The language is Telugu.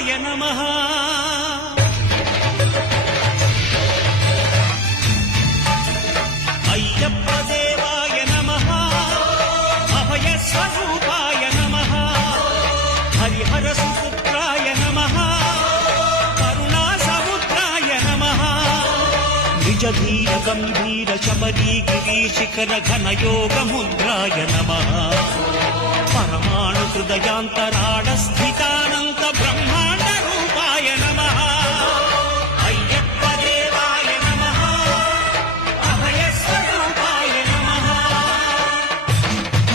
రుద్రాయ నమః. అయ్యప్ప దేవాయ నమః. అభయ స్వరూపాయ నమః. హరిహర సుపుత్రాయ నమః. కరుణా సముద్రాయ నమః. నిజ ధీర గంభీర శబరీ గిరీశిఖర ఘనయోగ ముద్రాయ నమః. పరమాణు హృదయాంతరాడ స్థితానంత బ్రహ్మ